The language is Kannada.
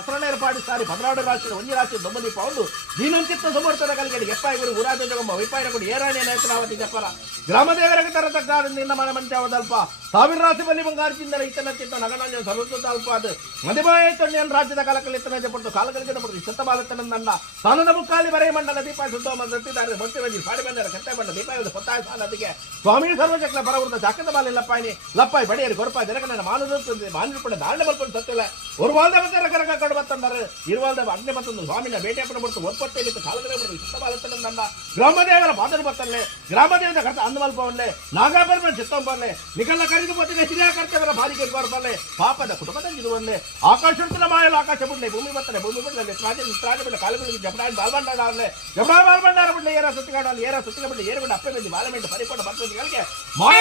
అసలనేరు పాటిస్తారు 16 రాష్ట్రాలు ఒంజి రాష్ట్రం 9 పౌండ్లు దీనంకిత్త సమర్థన కలిగాడు ఎప్పాయి గురు ఊరాజ జగమ్మ వైపాయిన కూడా ఏరాని నేత్రావతి చెప్పాల గ్రామదేవరకు తరతగ్గారు నిన్న మన మంచి అవదల్ప ಸಾವಿರ ರಾಶಿ ಬಲಿ ಬಂಗಾರ ಚಿಂದಲ ಇತನ ಚಿತ್ತ ನಗನಾಂಜ ಸರ್ವತ ತಲ್ಪಾದ ಮದಿಮಾಯಿತ ನೇನ್ ರಾಜ್ಯದ ಕಲಕಲ್ ಇತನ ಜಪಟ್ಟು ಕಾಲಕಲಿಗೆ ಪಟ್ಟು ಸತ್ತ ಬಾಲತನಂದ ಸಾಲದ ಮುಕ್ಕಾಲಿ ಬರೇ ಮಂಡಲ ದೀಪ ಸುತ್ತಮ ಸತ್ತಿದ್ದಾರೆ ಭಕ್ತಿ ಬಂದಿ ಸಾಡಿ ಬಂದರ ಕಟ್ಟೆ ಬಂದ ದೀಪ ಹೊತ್ತಾಯ ಸಾಲದಿಗೆ ಸ್ವಾಮಿ ಸರ್ವಜಕ್ಲ ಬರವೃತ ಜಾಕದ ಬಾಲಿ ಲಪ್ಪಾಯಿ ಲಪ್ಪಾಯಿ ಬಡಿಯರಿ ಕೊರಪಾಯಿ ಜನಕನ ಮಾನದ ಮಾನಪುಣ ದಾಂಡ ಬಲ್ಕೊಂಡು ಸತ್ತಿಲ್ಲ ஒரு வாழ்ந்த வந்து ரகரக கடுபத்தన్నారు இருவாழ்ದ ಅಗ್ನಿ ಮತ್ತೊಂದು ಸ್ವಾಮಿನ ಭೇಟಿಯಪ್ಪನ ಬಿಟ್ಟು ಒಪ್ಪತ್ತೈದು ಕಾಲಕಲಿಗೆ ಬಿಟ್ಟು ಸತ್ತ ಬಾಲತನಂದ ಗ್ರಾಮದೇವರ ಬಾದರು ಬತ್ತಲ್ಲೇ ಗ್ರಾಮದೇವದ ಕರ್ತ ಅಂದಮಲ್ಪವಲ್ಲೇ ನಾಗಾಪರ್ಮ ಚಿತ್ತಂಬಲ್ಲೇ ನಿಕಲ್ಲ ಕರೆದು ಬತ್ತಿಗೆ ಸಿರಿಯ ಕರ್ತವರ ಬಾರಿಗೆ ಬರ್ಬಲ್ಲೇ ಪಾಪದ ಕುಟುಂಬದಲ್ಲಿ ಇರುವಲ್ಲೇ ಆಕಾಶದ ಮಾಯಲು ಆಕಾಶ ಬಿಡ್ಲೆ ಭೂಮಿ ಬತ್ತಲೆ ಭೂಮಿ ಬಿಡ್ಲೆ ತ್ರಾಜ ಬಿಡ್ಲೆ ಕಾಲಗಳಿಗೆ ಜಬಡಾಯಿ ಬಾಲ್ಬಂಡಾಡಲೆ ಜಬಡಾ ಬಾಲ್ಬಂಡಾರ ಬಿಡ್ಲೆ ಏರ ಸುತ್ತಿಗಾಡಲ್ಲಿ ಏರ ಸುತ್ತಿಗೆ ಬಿಡ್ಲೆ ಏರು ಬಿಡ್ಲೆ ಅಪ್ಪೆ ಬಿದ್ದು ಬಾಲಮೆಂಡು ಪರಿಪೂರ್ಣ ಬರ್ತಗಳಿಗೆ ಮಾಯ